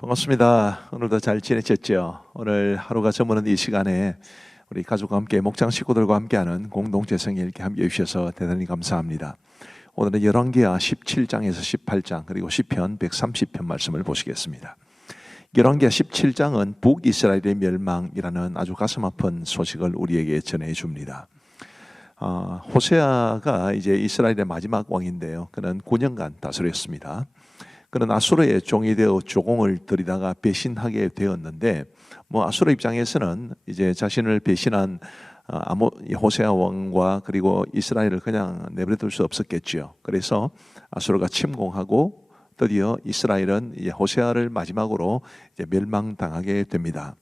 반갑습니다. 오늘도 잘 지내셨죠? 오늘 하루가 저무는 이 시간에 우리 가족과 함께 목장 식구들과 함께하는 공동체성에 이렇게 함께해 주셔서 대단히 감사합니다. 오늘은 열왕기하 17장에서 18장 그리고 시편 130편 말씀을 보시겠습니다. 열왕기하 17장은 북이스라엘의 멸망이라는 아주 가슴 아픈 소식을 우리에게 전해줍니다. 호세아가 이제 이스라엘의 마지막 왕인데요. 그는 9년간 다스렸습니다. 그는 아수르의 종이 되어 조공을 들이다가 배신하게 되었는데, 아수르 입장에서는 이제 자신을 배신한 호세아 왕과 그리고 이스라엘을 그냥 내버려둘 수 없었겠죠. 그래서 아수르가 침공하고 드디어 이스라엘은 이제 호세아를 마지막으로 이제 멸망당하게 됩니다.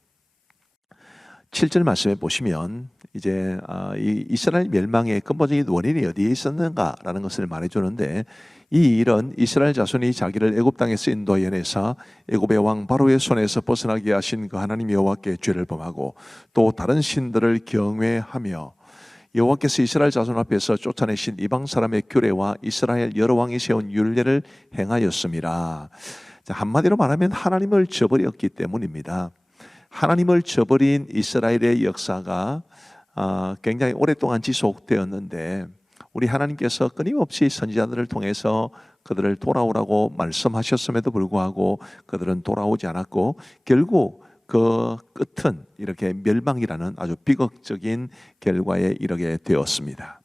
7절 말씀에 보시면 이제 이 이스라엘 멸망의 근본적인 원인이 어디에 있었는가라는 것을 말해주는데, 이 일은 이스라엘 자손이 자기를 애굽 땅에서 인도해내사 애굽의 왕 바로의 손에서 벗어나게 하신 그 하나님 여호와께 죄를 범하고 또 다른 신들을 경외하며 여호와께서 이스라엘 자손 앞에서 쫓아내신 이방 사람의 규례와 이스라엘 여러 왕이 세운 율례를 행하였습니다. 한마디로 말하면 하나님을 저버렸기 때문입니다. 하나님을 저버린 이스라엘의 역사가 굉장히 오랫동안 지속되었는데, 우리 하나님께서 끊임없이 선지자들을 통해서 그들을 돌아오라고 말씀하셨음에도 불구하고 그들은 돌아오지 않았고, 결국 그 끝은 이렇게 멸망이라는 아주 비극적인 결과에 이르게 되었습니다.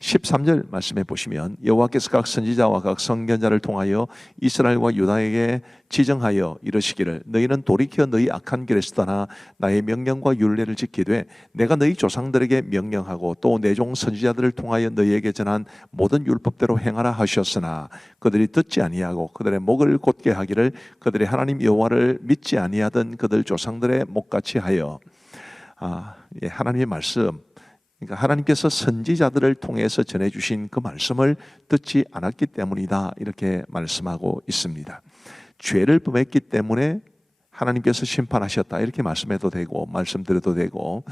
13절 말씀해 보시면 여호와께서 각 선지자와 각 선견자를 통하여 이스라엘과 유다에게 지정하여 이르시기를, 너희는 돌이켜 너희 악한 길에서 떠나 나의 명령과 율례를 지키되 내가 너희 조상들에게 명령하고 또 내 종 선지자들을 통하여 너희에게 전한 모든 율법대로 행하라 하셨으나 그들이 듣지 아니하고 그들의 목을 곧게 하기를 그들의 하나님 여호와를 믿지 아니하던 그들 조상들의 목같이 하여. 하나님의 말씀, 그러니까 하나님께서 선지자들을 통해서 전해주신 그 말씀을 듣지 않았기 때문이다, 이렇게 말씀하고 있습니다. 죄를 범했기 때문에 하나님께서 심판하셨다, 이렇게 말씀해도 되고 말씀드려도 되고,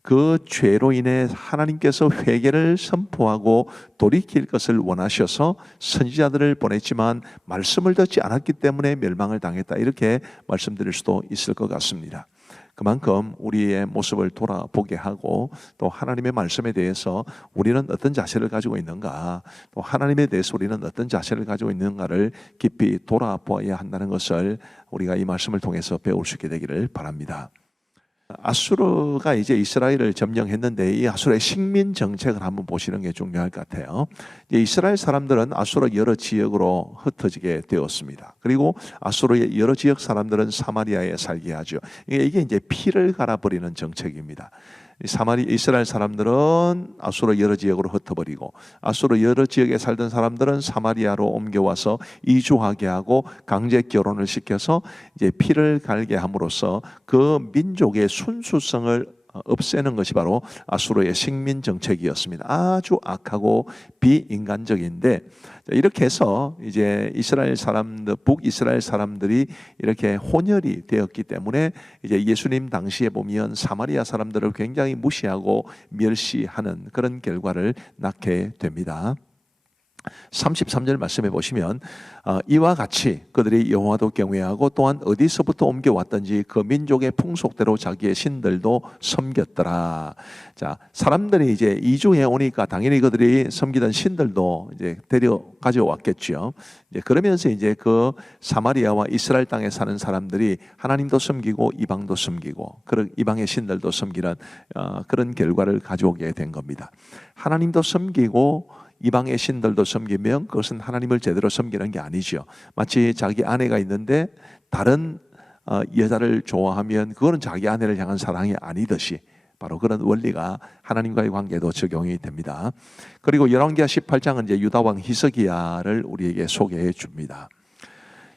그 죄로 인해 하나님께서 회개를 선포하고 돌이킬 것을 원하셔서 선지자들을 보냈지만 말씀을 듣지 않았기 때문에 멸망을 당했다, 이렇게 말씀드릴 수도 있을 것 같습니다. 그만큼 우리의 모습을 돌아보게 하고 또 하나님의 말씀에 대해서 우리는 어떤 자세를 가지고 있는가, 또 하나님에 대해서 우리는 어떤 자세를 가지고 있는가를 깊이 돌아보아야 한다는 것을 우리가 이 말씀을 통해서 배울 수 있게 되기를 바랍니다. 아수르가 이제 이스라엘을 점령했는데 이 아수르의 식민 정책을 한번 보시는 게 중요할 것 같아요. 이스라엘 사람들은 아수르 여러 지역으로 흩어지게 되었습니다. 그리고 아수르의 여러 지역 사람들은 사마리아에 살게 하죠. 이게 이제 피를 갈아버리는 정책입니다. 이스라엘 사람들은 아수르 여러 지역으로 흩어버리고 아수르 여러 지역에 살던 사람들은 사마리아로 옮겨와서 이주하게 하고 강제 결혼을 시켜서 이제 피를 갈게 함으로써 그 민족의 순수성을 없애는 것이 바로 아수르의 식민 정책이었습니다. 아주 악하고 비인간적인데, 이렇게 해서 이제 이스라엘 사람들, 북이스라엘 사람들이 이렇게 혼혈이 되었기 때문에 이제 예수님 당시에 보면 사마리아 사람들을 굉장히 무시하고 멸시하는 그런 결과를 낳게 됩니다. 33절 말씀해 보시면 이와 같이 그들이 여호와도 경외하고 또한 어디서부터 옮겨왔든지 그 민족의 풍속대로 자기의 신들도 섬겼더라. 자, 사람들이 이제 이주해 오니까 당연히 그들이 섬기던 신들도 이제 가져왔겠죠. 이제 그러면서 이제 그 사마리아와 이스라엘 땅에 사는 사람들이 하나님도 섬기고 이방도 섬기고 그런 이방의 신들도 섬기는 그런 결과를 가져오게 된 겁니다. 하나님도 섬기고 이방의 신들도 섬기면 그것은 하나님을 제대로 섬기는 게 아니죠. 마치 자기 아내가 있는데 다른 여자를 좋아하면 그거는 자기 아내를 향한 사랑이 아니듯이 바로 그런 원리가 하나님과의 관계도 적용이 됩니다. 그리고 열왕기하 18장은 이제 유다 왕 히스기야를 우리에게 소개해 줍니다.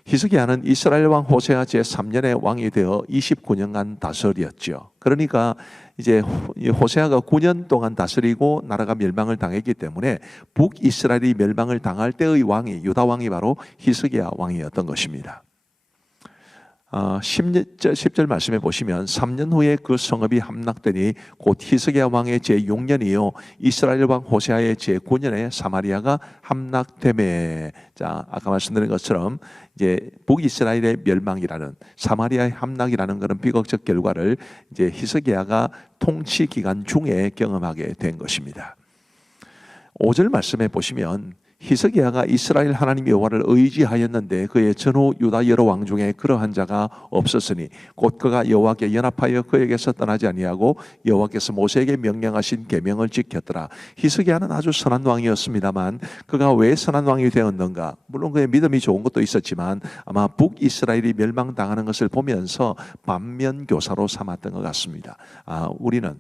히스기야는 이스라엘 왕 호세아 제3년의 왕이 되어 29년간 다스렸죠. 그러니까 이제 호세아가 9년 동안 다스리고 나라가 멸망을 당했기 때문에 북이스라엘이 멸망을 당할 때의 왕이 유다 왕이 바로 히스기야 왕이었던 것입니다. 10절 말씀해 보시면 3년 후에 그 성읍이 함락되니 곧 히스기야 왕의 제6년이요 이스라엘 왕 호세아의 제9년에 사마리아가 함락되매. 자, 아까 말씀드린 것처럼 이제 북이스라엘의 멸망이라는, 사마리아의 함락이라는 그런 비극적 결과를 이제 히스기야가 통치 기간 중에 경험하게 된 것입니다. 5절 말씀해 보시면 히스기야가 이스라엘 하나님 여호와를 의지하였는데 그의 전후 유다 여러 왕 중에 그러한 자가 없었으니 곧 그가 여호와께 연합하여 그에게서 떠나지 아니하고 여호와께서 모세에게 명령하신 계명을 지켰더라. 히스기야는 아주 선한 왕이었습니다만 그가 왜 선한 왕이 되었는가? 물론 그의 믿음이 좋은 것도 있었지만 아마 북이스라엘이 멸망당하는 것을 보면서 반면교사로 삼았던 것 같습니다.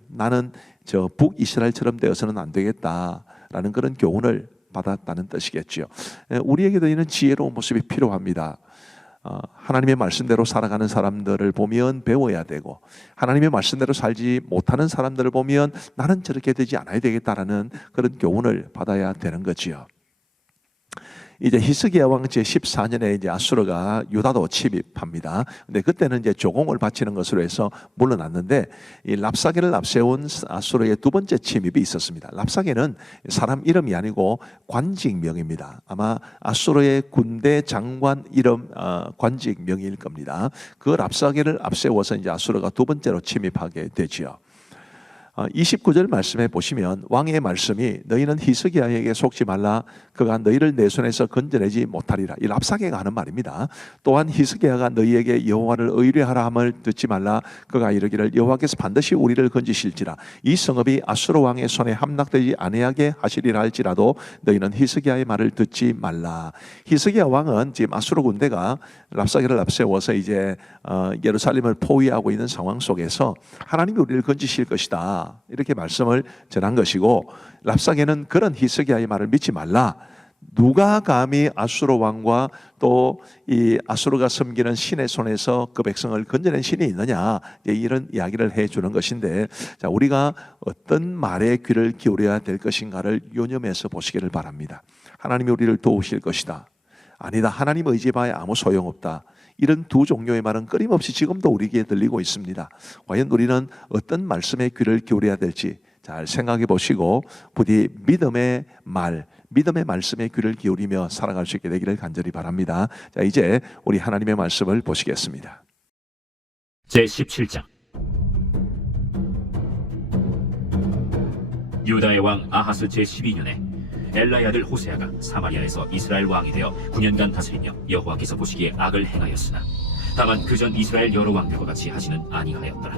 나는 저 북이스라엘처럼 되어서는 안 되겠다라는 그런 교훈을 받았다는 뜻이겠죠. 우리에게도 이런 지혜로운 모습이 필요합니다. 하나님의 말씀대로 살아가는 사람들을 보면 배워야 되고, 하나님의 말씀대로 살지 못하는 사람들을 보면 나는 저렇게 되지 않아야 되겠다라는 그런 교훈을 받아야 되는 거지요. 이제 히스기야 왕 제14년에 이제 아수르가 유다도 침입합니다. 근데 그때는 이제 조공을 바치는 것으로 해서 물러났는데 이 랍사게를 앞세운 아수르의 두 번째 침입이 있었습니다. 랍사게는 사람 이름이 아니고 관직명입니다. 아마 아수르의 군대 장관 이름 관직명일 겁니다. 그 랍사게를 앞세워서 이제 아수르가 두 번째로 침입하게 되지요. 29절 말씀해 보시면 왕의 말씀이 너희는 히스기야에게 속지 말라 그가 너희를 내 손에서 건져내지 못하리라. 이 랍사게가 하는 말입니다. 또한 히스기야가 너희에게 여호와를 의뢰하라 함을 듣지 말라 그가 이르기를 여호와께서 반드시 우리를 건지실지라 이 성읍이 아수르 왕의 손에 함락되지 아니하게 하시리라 할지라도 너희는 히스기야의 말을 듣지 말라. 히스기야 왕은 지금 아수르 군대가 랍사게를 앞세워서 이제 예루살렘을 포위하고 있는 상황 속에서 하나님이 우리를 건지실 것이다 이렇게 말씀을 전한 것이고, 랍사게는 그런 히스기야의 말을 믿지 말라. 누가 감히 아수르 왕과 또 이 아수르가 섬기는 신의 손에서 그 백성을 건져낸 신이 있느냐, 이런 이야기를 해주는 것인데, 자, 우리가 어떤 말에 귀를 기울여야 될 것인가를 유념해서 보시기를 바랍니다. 하나님이 우리를 도우실 것이다, 아니다, 하나님 의지해봐야 아무 소용없다, 이런 두 종류의 말은 끊임없이 지금도 우리에게 들리고 있습니다. 과연 우리는 어떤 말씀에 귀를 기울여야 될지 잘 생각해 보시고 부디 믿음의 말씀에 귀를 기울이며 살아갈 수 있게 되기를 간절히 바랍니다. 자, 이제 우리 하나님의 말씀을 보시겠습니다. 제17장. 유다의 왕 아하스 제12년에 엘라의 아들 호세아가 사마리아에서 이스라엘 왕이 되어 9년간 다스리며 여호와께서 보시기에 악을 행하였으나 다만 그전 이스라엘 여러 왕들과 같이 하지는 아니하였더라.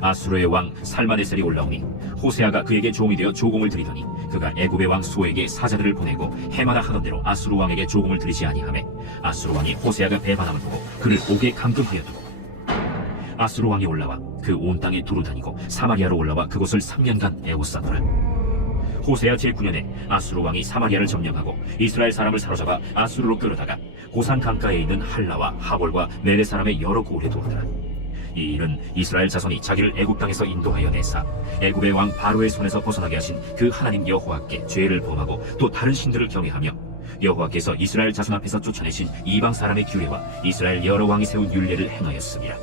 아수르의 왕 살마네셀이 올라오니 호세아가 그에게 종이 되어 조공을 드리더니 그가 애굽의 왕 수호에게 사자들을 보내고 해마다 하던 대로 아수르 왕에게 조공을 드리지 아니하매 아수르 왕이 호세아가 배반함을 보고 그를 옥에 감금하여 두고 아수르 왕이 올라와 그 온 땅에 두루 다니고 사마리아로 올라와 그곳을 3년간 애워쌌더라. 호세아 제9년에 아수르 왕이 사마리아를 점령하고 이스라엘 사람을 사로잡아 아수르로 끌어다가 고산 강가에 있는 할라와 하볼과 멜레 사람의 여러 고을에 두었더라. 이 일은 이스라엘 자손이 자기를 애굽 땅에서 인도하여 내사 애굽의 왕 바로의 손에서 벗어나게 하신 그 하나님 여호와께 죄를 범하고 또 다른 신들을 경외하며 여호와께서 이스라엘 자손 앞에서 쫓아내신 이방 사람의 규례와 이스라엘 여러 왕이 세운 율례를 행하였습니다.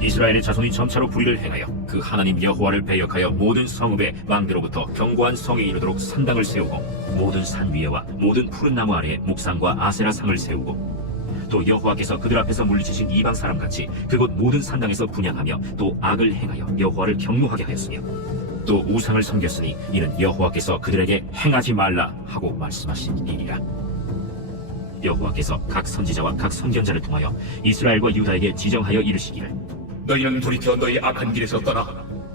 이스라엘의 자손이 점차로 불의를 행하여 그 하나님 여호와를 배역하여 모든 성읍의 망대로부터 견고한 성에 이르도록 산당을 세우고 모든 산 위에와 모든 푸른 나무 아래에 묵상과 아세라 상을 세우고 또 여호와께서 그들 앞에서 물리치신 이방 사람같이 그곳 모든 산당에서 분향하며 또 악을 행하여 여호와를 경노하게 하였으며 또 우상을 섬겼으니 이는 여호와께서 그들에게 행하지 말라 하고 말씀하신 일이라. 여호와께서 각 선지자와 각 선견자를 통하여 이스라엘과 유다에게 지정하여 이르시기를 너희는 돌이켜 너희 악한 길에서 떠나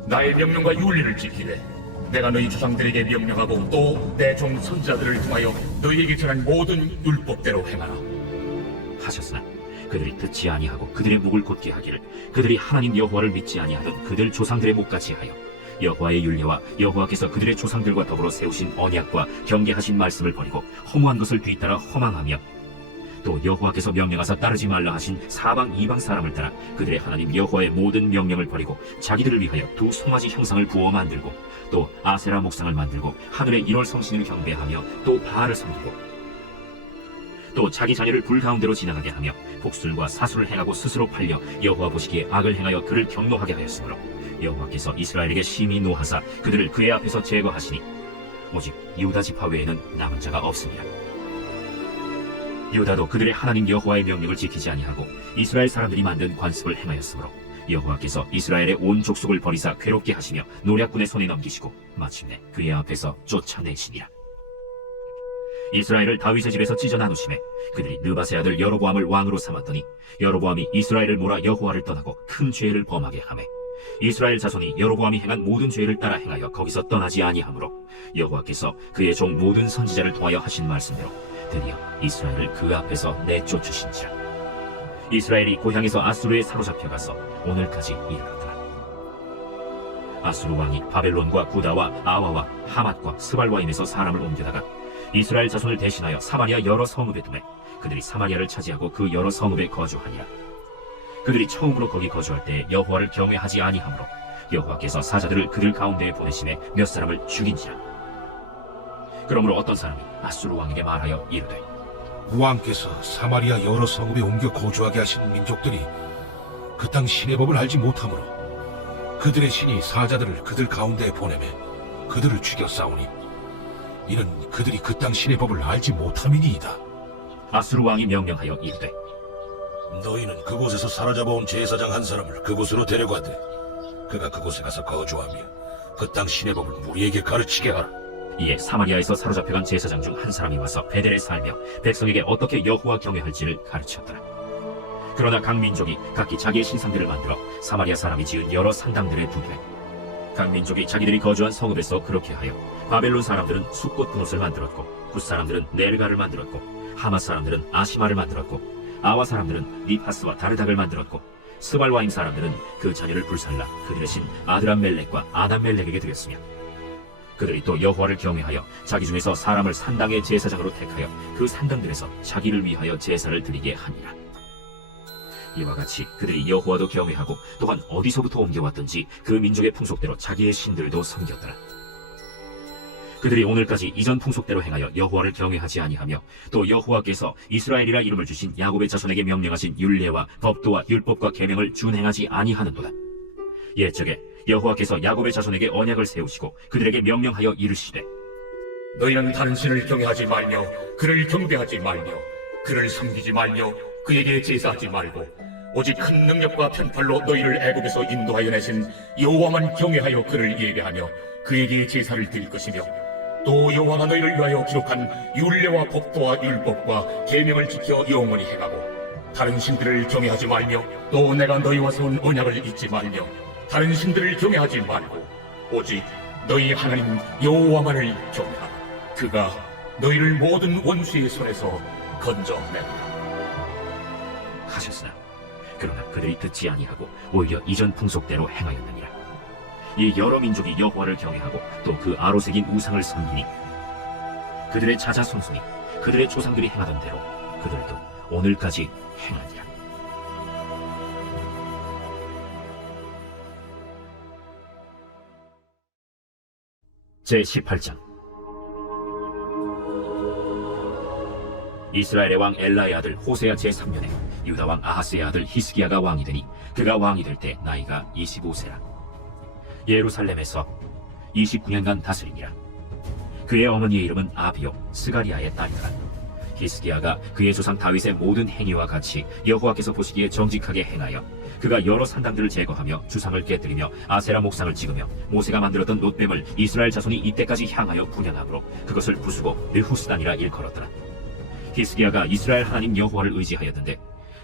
나의 명령과 윤리를 지키되 내가 너희 조상들에게 명령하고 또 내 종 선지자들을 통하여 너희에게 전한 모든 율법대로 행하라 하셨으나 그들이 듣지 아니하고 그들의 목을 곧게 하기를 그들이 하나님 여호와를 믿지 아니하던 그들 조상들의 목같이 하여 여호와의 율례와 여호와께서 그들의 조상들과 더불어 세우신 언약과 경계하신 말씀을 버리고 허무한 것을 뒤따라 허망하며 또 여호와께서 명령하사 따르지 말라 하신 사방 이방 사람을 따라 그들의 하나님 여호와의 모든 명령을 버리고 자기들을 위하여 두 송아지 형상을 부어 만들고 또 아세라 목상을 만들고 하늘의 1월 성신을 경배하며 또 바알을 섬기고 또 자기 자녀를 불 가운데로 지나가게 하며 복술과 사술을 행하고 스스로 팔려 여호와 보시기에 악을 행하여 그를 경노하게 하였으므로 여호와께서 이스라엘에게 심히 노하사 그들을 그의 앞에서 제거하시니 오직 유다 지파 외에는 남은 자가 없습니다. 유다도 그들의 하나님 여호와의 명령을 지키지 아니하고 이스라엘 사람들이 만든 관습을 행하였으므로 여호와께서 이스라엘의 온 족속을 버리사 괴롭게 하시며 노략군의 손에 넘기시고 마침내 그의 앞에서 쫓아내시니라. 이스라엘을 다윗의 집에서 찢어 나누심에 그들이 느바세 아들 여로보암을 왕으로 삼았더니 여로보암이 이스라엘을 몰아 여호와를 떠나고 큰 죄를 범하게 하매 이스라엘 자손이 여로보암이 행한 모든 죄를 따라 행하여 거기서 떠나지 아니하므로 여호와께서 그의 종 모든 선지자를 통하여 하신 말씀대로 드디어 이스라엘을 그 앞에서 내쫓으신지라. 이스라엘이 고향에서 아수르에 사로잡혀가서 오늘까지 이르렀더라. 아수르 왕이 바벨론과 구다와 아와와 하맛과 스발와임에서 사람을 옮겨다가 이스라엘 자손을 대신하여 사마리아 여러 성읍에 두매 그들이 사마리아를 차지하고 그 여러 성읍에 거주하니라. 그들이 처음으로 거기 거주할 때 여호와를 경외하지 아니하므로 여호와께서 사자들을 그들 가운데에 보내심에 몇 사람을 죽인지라. 그러므로 어떤 사람이 아수르 왕에게 말하여 이르되 왕께서 사마리아 여러 성읍에 옮겨 거주하게 하신 민족들이 그 땅 신의 법을 알지 못하므로 그들의 신이 사자들을 그들 가운데에 보내매 그들을 죽여 싸우니 이는 그들이 그 땅 신의 법을 알지 못함이니이다. 아수르 왕이 명령하여 이르되 너희는 그곳에서 사로잡아온 제사장 한 사람을 그곳으로 데려가되 그가 그곳에 가서 거주하며 그 땅 신의 법을 무리에게 가르치게 하라. 이에 사마리아에서 사로잡혀간 제사장 중 한 사람이 와서 베델에 살며 백성에게 어떻게 여호와 경외할지를 가르쳤더라. 그러나 각 민족이 각기 자기의 신상들을 만들어 사마리아 사람이 지은 여러 산당들에 두되 각 민족이 자기들이 거주한 성읍에서 그렇게 하여 바벨론 사람들은 숫꽃 분옷을 만들었고 굿 사람들은 넬가를 만들었고 하맛 사람들은 아시마를 만들었고 아와 사람들은 니파스와 다르닥을 만들었고 스발와임 사람들은 그 자녀를 불살라 그들의 신 아드람멜렉과 아담멜렉에게 드렸으며 그들이 또 여호와를 경외하여 자기 중에서 사람을 산당의 제사장으로 택하여 그 산당들에서 자기를 위하여 제사를 드리게 하니라. 이와 같이 그들이 여호와도 경외하고 또한 어디서부터 옮겨왔든지 그 민족의 풍속대로 자기의 신들도 섬겼더라. 그들이 오늘까지 이전 풍속대로 행하여 여호와를 경외하지 아니하며 또 여호와께서 이스라엘이라 이름을 주신 야곱의 자손에게 명령하신 율례와 법도와 율법과 계명을 준행하지 아니하는도다. 옛적에 여호와께서 야곱의 자손에게 언약을 세우시고 그들에게 명령하여 이르시되 너희는 다른 신을 경외하지 말며 그를 경배하지 말며 그를 섬기지 말며 그에게 제사하지 말고 오직 큰 능력과 편팔로 너희를 애굽에서 인도하여 내신 여호와만 경외하여 그를 예배하며 그에게 제사를 드릴 것이며 또 여호와가 너희를 위하여 기록한 율례와 법도와 율법과 계명을 지켜 영원히 행하고 다른 신들을 경외하지 말며 또 내가 너희와 세운 언약을 잊지 말며 다른 신들을 경외하지 말고 오직 너희 하나님 여호와만을 경외하라. 그가 너희를 모든 원수의 손에서 건져내리라 하셨으나 그러나 그들이 듣지 아니하고 오히려 이전 풍속대로 행하였느니라. 이 여러 민족이 여호와를 경외하고 또 그 아로새긴 우상을 섬기니 그들의 자자 손손이 그들의 조상들이 행하던 대로 그들도 오늘까지 행하니라. 제18장 이스라엘의 왕 엘라의 아들 호세아 제3년에 유다 왕 아하스의 아들 히스기야가 왕이 되니 그가 왕이 될 때 나이가 25세라. 예루살렘에서 29년간 다스리니라. 그의 어머니의 이름은 아비요 스가리아의 딸이더라. 히스기야가 그의 조상 다윗의 모든 행위와 같이 여호와께서 보시기에 정직하게 행하여 그가 여러 산당들을 제거하며 주상을 깨뜨리며 아세라 목상을 찍으며 모세가 만들었던 놋뱀을 이스라엘 자손이 이때까지 향하여 분양함으로 그것을 부수고 느후스단이라 일컬었더라. 히스기야가 이스라엘 하나님 여호와를 의지하였는데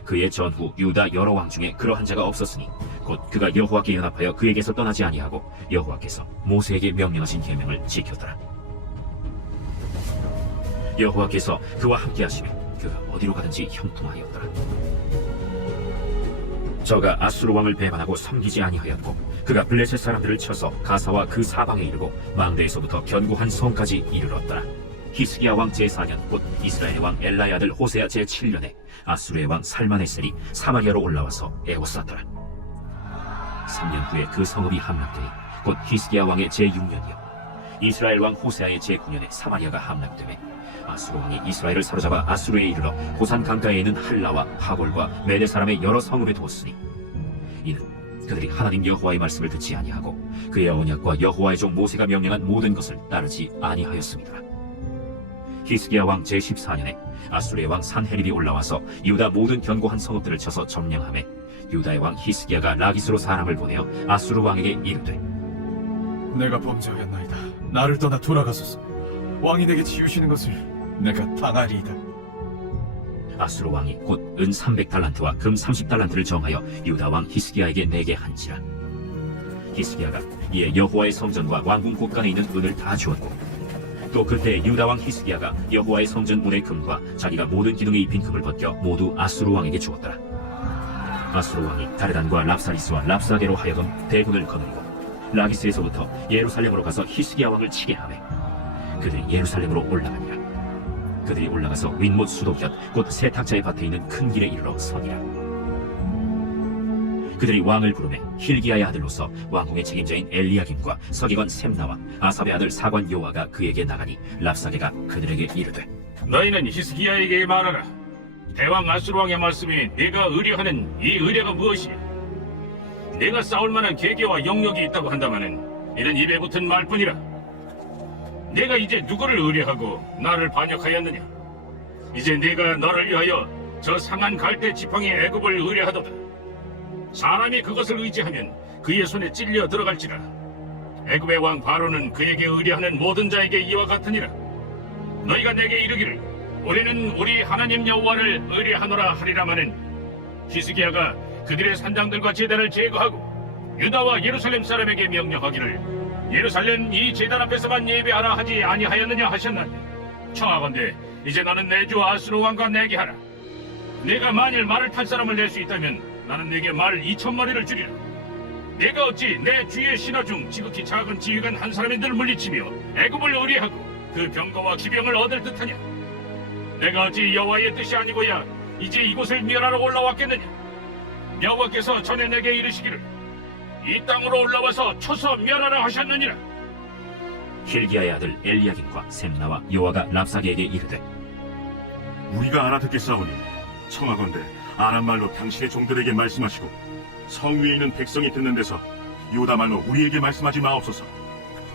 그의 전후 유다 여러 왕 중에 그러한 자가 없었으니 곧 그가 여호와께 연합하여 그에게서 떠나지 아니하고 여호와께서 모세에게 명령하신 계명을 지켰더라. 여호와께서 그와 함께하시며 그가 어디로 가든지 형통하였더라. 저가 아수르 왕을 배반하고 섬기지 아니하였고 그가 블레셋 사람들을 쳐서 가사와 그 사방에 이르고 망대에서부터 견고한 성까지 이르렀더라. 히스기야 왕 제4년 곧 이스라엘의 왕 엘라의 아들 호세아 제7년에 아수르의 왕 살마네셀이 사마리아로 올라와서 에워쌌더라. 3년 후에 그 성읍이 함락되니 곧 히스기야 왕의 제6년이요 이스라엘 왕 호세아의 제9년에 사마리아가 함락되매 아수르 왕이 이스라엘을 사로잡아 아수르에 이르러 고산 강가에 있는 할라와 하골과 메대 사람의 여러 성읍에 두었으니 이는 그들이 하나님 여호와의 말씀을 듣지 아니하고 그의 언약과 여호와의 종 모세가 명령한 모든 것을 따르지 아니하였습니다. 히스기야 왕 제14년에 아수르의 왕 산헤립이 올라와서 유다 모든 견고한 성읍들을 쳐서 점령하매 유다의 왕 히스기야가 라기스로 사람을 보내어 아수르 왕에게 이르되 내가 범죄하였나이다. 나를 떠나 돌아가소서. 왕이 내게 지우시는 것을 내가 당하리이다. 아수르 왕이 곧 은 300달란트와 금 30달란트를 정하여 유다 왕 히스기야에게 내게 한지라. 히스기야가 이에 여호와의 성전과 왕궁 곳간에 있는 은을 다 주었고 또 그때 유다 왕 히스기야가 여호와의 성전 문의 금과 자기가 모든 기둥에 입힌 금을 벗겨 모두 아수르 왕에게 주었더라. 아수르 왕이 다르단과 랍사리스와 랍사게로 하여금 대군을 거느리고 라기스에서부터 예루살렘으로 가서 히스기야 왕을 치게 하매 그들이 예루살렘으로 올라가니라. 그들이 올라가서 윗못 수도곁 곧 세탁자의 밭에 있는 큰 길에 이르러 서니라. 그들이 왕을 부르매 힐기야의 아들로서 왕궁의 책임자인 엘리야김과 서기관 셈나와 아삽의 아들 사관 요아가 그에게 나가니 랍사게가 그들에게 이르되 너희는 히스기야에게 말하라. 대왕 아수르 왕의 말씀이 네가 의뢰하는 이 의뢰가 무엇이냐? 네가 싸울 만한 계계와 영역이 있다고 한다마는 이는 입에 붙은 말뿐이라. 내가 이제 누구를 의뢰하고 나를 반역하였느냐? 이제 네가 너를 위하여 저 상한 갈대 지팡이 애굽을 의뢰하도다. 사람이 그것을 의지하면 그의 손에 찔려 들어갈지라. 애굽의 왕 바로는 그에게 의뢰하는 모든 자에게 이와 같으니라. 너희가 내게 이르기를 우리는 우리 하나님 여호와를 의뢰하노라 하리라마는 히스기야가 그들의 산장들과 제단을 제거하고 유다와 예루살렘 사람에게 명령하기를 예루살렘 이 제단 앞에서만 예배하라 하지 아니하였느냐 하셨나니 청하건대 이제 너는 내 주 아수르 왕과 내게 하라. 내가 만일 말을 탈 사람을 낼 수 있다면 나는 내게 말 2,000마리를 주리라. 내가 어찌 내 주의 신하 중 지극히 작은 지휘관 한 사람인들 물리치며 애굽을 의뢰하고 그 병거와 기병을 얻을 듯하냐? 내가 어찌 여호와의 뜻이 아니고야 이제 이곳을 멸하러 올라왔겠느냐? 여호와께서 전에 내게 이르시기를 이 땅으로 올라와서 쳐서 멸하라 하셨느니라. 힐기야의 아들 엘리야김과 셈나와 요아가 랍사게에게 이르되 우리가 알아듣겠사오니 청하건대 아람 말로 당신의 종들에게 말씀하시고 성 위에 있는 백성이 듣는 데서 유다 말로 우리에게 말씀하지 마옵소서.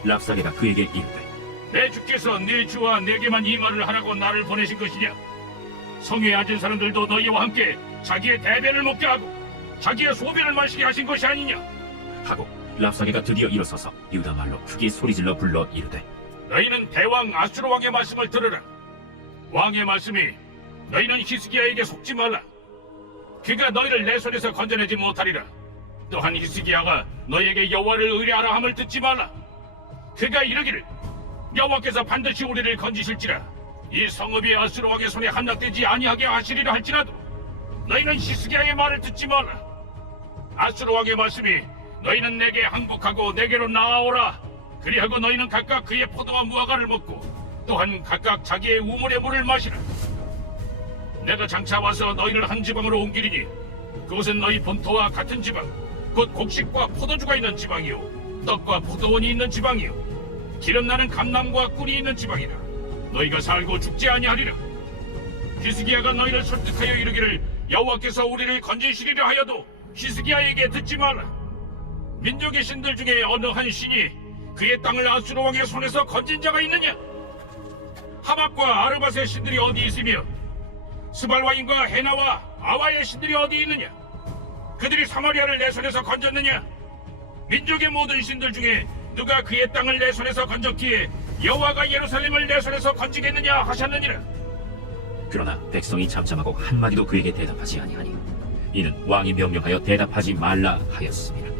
랍사게가 그에게 이르되 내 주께서 네 주와 내게만 이 말을 하라고 나를 보내신 것이냐? 성에 앉은 사람들도 너희와 함께 자기의 대변을 먹게 하고 자기의 소변을 마시게 하신 것이 아니냐? 하고 랍사게가 드디어 일어서서 유다 말로 크게 소리질러 불러 이르되 너희는 대왕 아수르 왕의 말씀을 들으라. 왕의 말씀이 너희는 히스기야에게 속지 말라. 그가 너희를 내 손에서 건져내지 못하리라. 또한 히스기야가 너희에게 여호와를 의뢰하라 함을 듣지 말라. 그가 이르기를 여호와께서 반드시 우리를 건지실지라. 이 성읍이 아수르 왕의 손에 함락되지 아니하게 하시리라 할지라도 너희는 히스기야의 말을 듣지 말라. 아수르 왕의 말씀이 너희는 내게 항복하고 내게로 나아오라. 그리하고 너희는 각각 그의 포도와 무화과를 먹고 또한 각각 자기의 우물의 물을 마시라. 내가 장차 와서 너희를 한 지방으로 옮기리니 그곳은 너희 본토와 같은 지방 곧 곡식과 포도주가 있는 지방이요 떡과 포도원이 있는 지방이요 기름나는 감람과 꿀이 있는 지방이라. 너희가 살고 죽지 아니하리라. 히스기야가 너희를 설득하여 이르기를 여호와께서 우리를 건지시리려 하여도 히스기야에게 듣지 말라. 민족의 신들 중에 어느 한 신이 그의 땅을 아수르 왕의 손에서 건진 자가 있느냐? 하박과 아르밧의 신들이 어디 있으며 스발와임과 헤나와 아와의 신들이 어디 있느냐? 그들이 사마리아를 내 손에서 건졌느냐? 민족의 모든 신들 중에 누가 그의 땅을 내 손에서 건졌기에 여호와가 예루살렘을 내 손에서 건지겠느냐 하셨느니라. 그러나 백성이 잠잠하고 한마디도 그에게 대답하지 아니하니 이는 왕이 명령하여 대답하지 말라 하였습니다.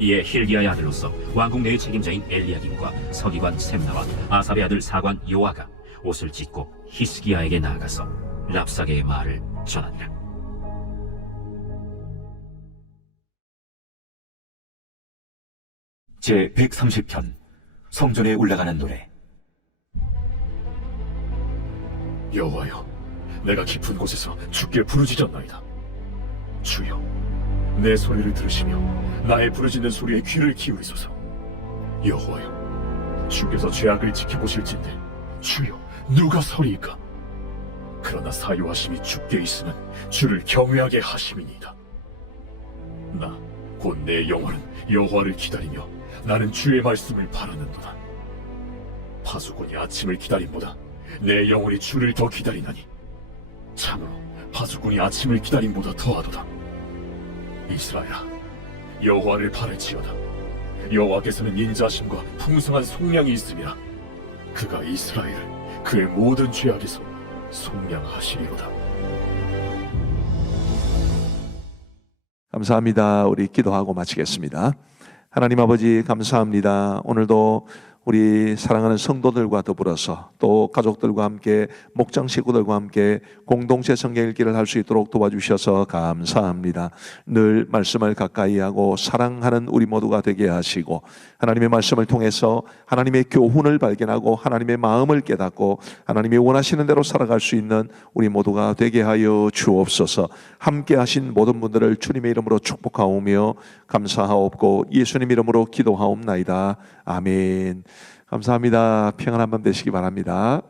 이에 힐기야의 아들로서 왕궁 내의 책임자인 엘리야김과 서기관 셈나와 아삽의 아들 사관 요아가 옷을 찢고 히스기야에게 나아가서 랍사게의 말을 전하니라. 제 130편 성전에 올라가는 노래. 여호와여, 내가 깊은 곳에서 주께 부르짖었나이다. 주여, 내 소리를 들으시며 나의 부르짖는 소리에 귀를 기울이소서. 여호와여, 주께서 죄악을 지켜보실진데 주여 누가 서리이까? 그러나 사유하심이 주께 있으면 주를 경외하게 하심이니이다. 나 곧 내 영혼은 여호와를 기다리며 나는 주의 말씀을 바라는도다. 파수꾼이 아침을 기다림보다 내 영혼이 주를 더 기다리나니 참으로 파수꾼이 아침을 기다림보다 더하도다. 이스라엘아, 여호와를 바랄지어다. 여호와께서는 인자하심과 풍성한 속량이 있음이라. 그가 이스라엘을 그의 모든 죄악에서 속량하시리로다. 감사합니다. 우리 기도하고 마치겠습니다. 하나님 아버지 감사합니다. 오늘도 우리 사랑하는 성도들과 더불어서 또 가족들과 함께 목장 식구들과 함께 공동체 성경 읽기를 할 수 있도록 도와주셔서 감사합니다. 늘 말씀을 가까이 하고 사랑하는 우리 모두가 되게 하시고 하나님의 말씀을 통해서 하나님의 교훈을 발견하고 하나님의 마음을 깨닫고 하나님이 원하시는 대로 살아갈 수 있는 우리 모두가 되게 하여 주옵소서. 함께 하신 모든 분들을 주님의 이름으로 축복하오며 감사하옵고 예수님 이름으로 기도하옵나이다. 아멘. 감사합니다. 평안한 밤 되시기 바랍니다.